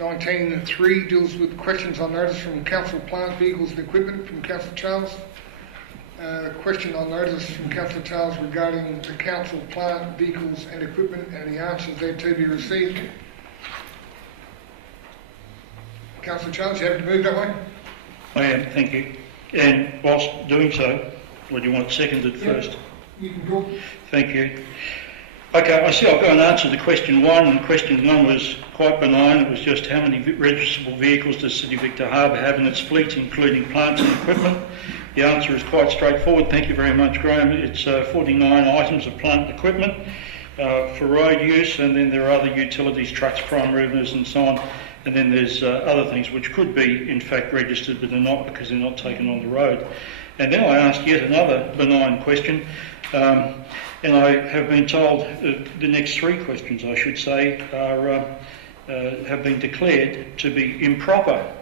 19.3 deals with questions on notice from Council Plant, Vehicles and Equipment from Councillor Charles. Question on notice from Councillor Charles regarding the Council Plant, Vehicles and Equipment and the answers there to be received. Councillor Charles, you have to move that way? I am, thank you. And whilst doing so, would you want it seconded first? You can talk. Thank you. Okay, I see I'll go and answer the question one, and question one was quite benign. It was just how many registrable vehicles does City Victor Harbour have in its fleet, including plants and equipment? The answer is quite straightforward. Thank you very much, Graham. It's 49 items of plant and equipment for road use, and then there are other utilities, trucks, prime movers and so on. And then there's other things which could be in fact registered but they're not because they're not taken on the road. And then I asked yet another benign question, and I have been told the next three questions, I should say, have been declared to be improper.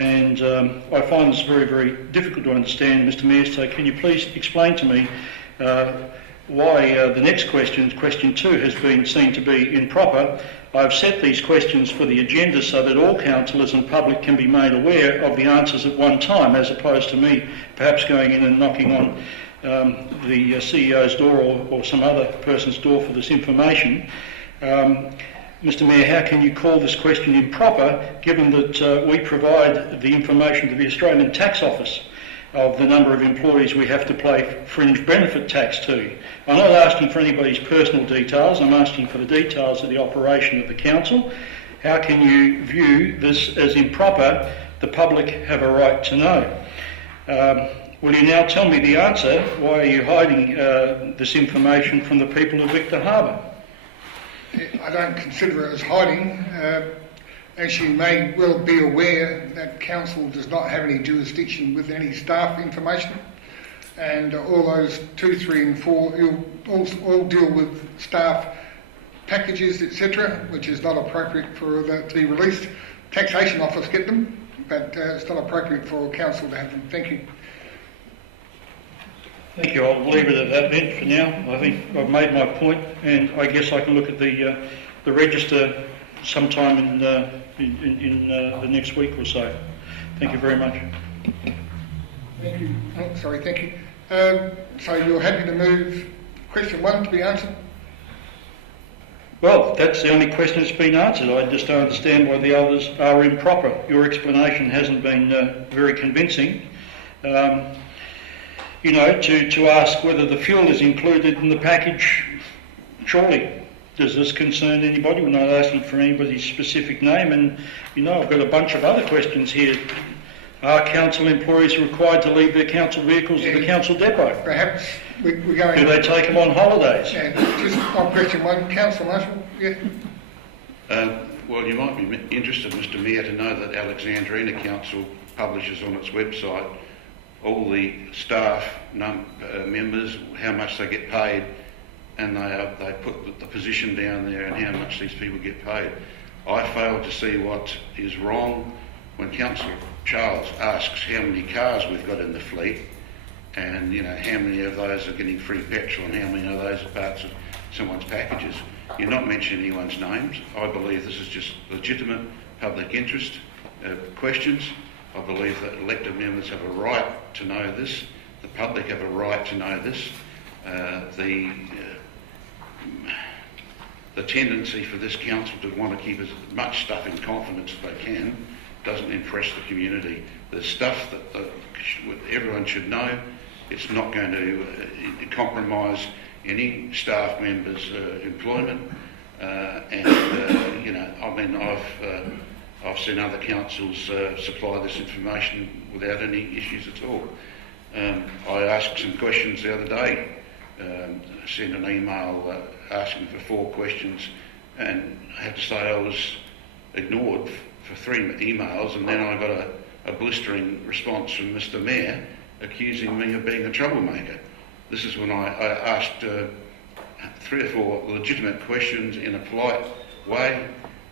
And I find this very, very difficult to understand, Mr Mayor, so can you please explain to me why the next question, question two, has been seen to be improper. I've set these questions for the agenda so that all councillors and public can be made aware of the answers at one time, as opposed to me perhaps going in and knocking on the CEO's door or some other person's door for this information. Mr Mayor, how can you call this question improper given that we provide the information to the Australian Tax Office of the number of employees we have to pay fringe benefit tax to? I'm not asking for anybody's personal details, I'm asking for the details of the operation of the council. How can you view this as improper? The public have a right to know. Will you now tell me the answer? Why are you hiding this information from the people of Victor Harbour? I don't consider it as hiding. As you may well be aware, that council does not have any jurisdiction with any staff information, and all those 2, 3 and 4 all deal with staff packages, etc., which is not appropriate for that to be released. Taxation Office get them, but it's not appropriate for council to have them. Thank you. Thank you. I'll leave it at that then for now. I think I've made my point, and I guess I can look at the register sometime in the next week or so. Thank you very much. Thank you. Oh, sorry, thank you. So you're happy to move question one to be answered? Well, that's the only question that's been answered. I just don't understand why the others are improper. Your explanation hasn't been very convincing. You know, to ask whether the fuel is included in the package, surely. Does this concern anybody? We're not asking for anybody's specific name, and you know, I've got a bunch of other questions here. Are council employees required to leave their council vehicles at the council depot? Perhaps we're going... Do they take them on holidays? Yeah, just on question one, Councillor Marshall, yeah. Well, you might be interested, Mr Mayor, to know that Alexandrina Council publishes on its website all the staff members, how much they get paid, and they put the position down there and how much these people get paid. I fail to see what is wrong when Councillor Charles asks how many cars we've got in the fleet, and you know how many of those are getting free petrol and how many of those are parts of someone's packages. You're not mentioning anyone's names. I believe this is just legitimate public interest questions. I believe that elected members have a right to know this. The public have a right to know this. The tendency for this council to want to keep as much stuff in confidence as they can doesn't impress the community. There's stuff that everyone should know. It's not going to compromise any staff members' employment. You know, I mean, I've seen other councils supply this information without any issues at all. I asked some questions the other day. Sent an email asking for 4 questions, and I have to say I was ignored for 3 emails, and then I got a blistering response from Mr Mayor accusing me of being a troublemaker. This is when I asked 3 or 4 legitimate questions in a polite way,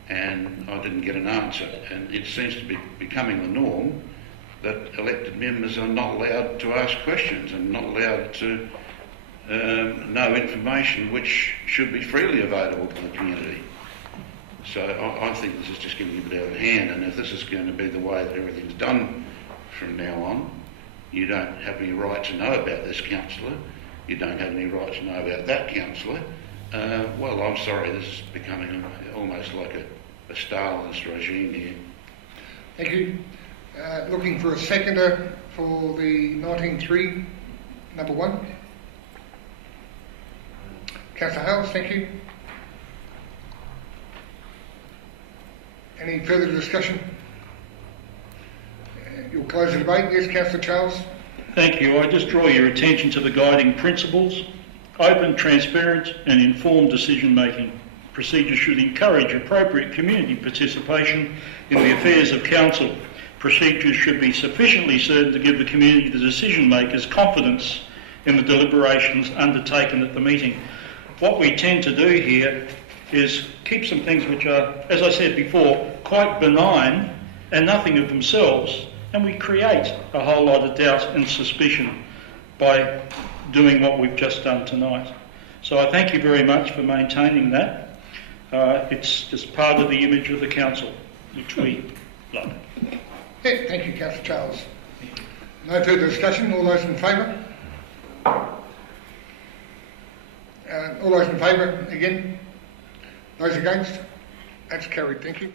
and I didn't get an answer. And it seems to be becoming the norm that elected members are not allowed to ask questions and not allowed to know information which should be freely available to the community. So I think this is just getting a bit out of hand, and if this is going to be the way that everything's done from now on, you don't have any right to know about this councillor, you don't have any right to know about that councillor. Well, I'm sorry, this is becoming almost like a Stalinist regime here. Thank you. Looking for a seconder for the 19.3, number 1. Councillor Hales, thank you. Any further discussion? You'll close the debate. Yes, Councillor Charles. Thank you. I just draw your attention to the guiding principles. Open, transparent and informed decision making. Procedures should encourage appropriate community participation in the affairs of council. Procedures should be sufficiently certain to give the community, the decision makers, confidence in the deliberations undertaken at the meeting. What we tend to do here is keep some things which are, as I said before, quite benign and nothing of themselves, and we create a whole lot of doubt and suspicion by doing what we've just done tonight. So I thank you very much for maintaining that. It's just part of the image of the council, which we love. Yeah, thank you, Councillor Charles. No further discussion. All those in favour? All those in favour again? Those against? That's carried. Thank you.